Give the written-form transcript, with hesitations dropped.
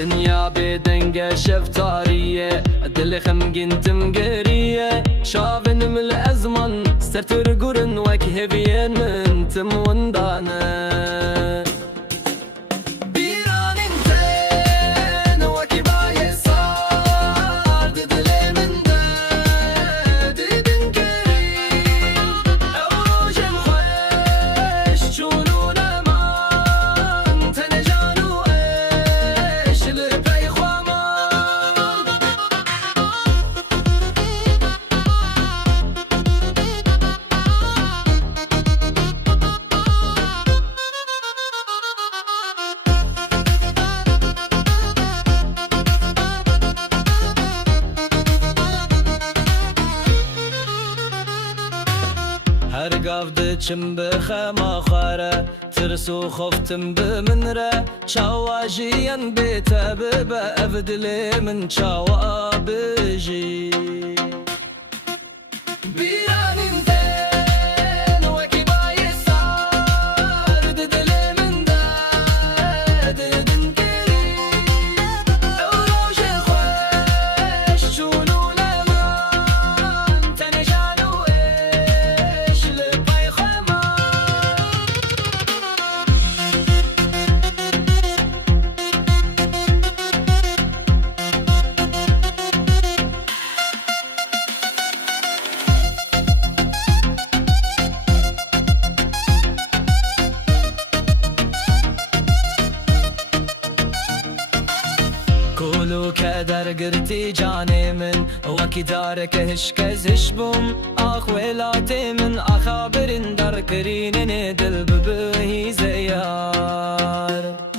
دنيا بدنجة شفتارية دل خمجن تمقرية شافن من الأزمن ستر قرن وكهبين من تم وندانا هرقاف دچم بخما خاره ترسو خفتم بمنره شواجيان بيتا ببا افدلي من شوا بجي كولو كدر قرتي جاني من وكي دارك هشكز هشبم اخويلاتي من اخابرين در كرين ندل ببهي زيار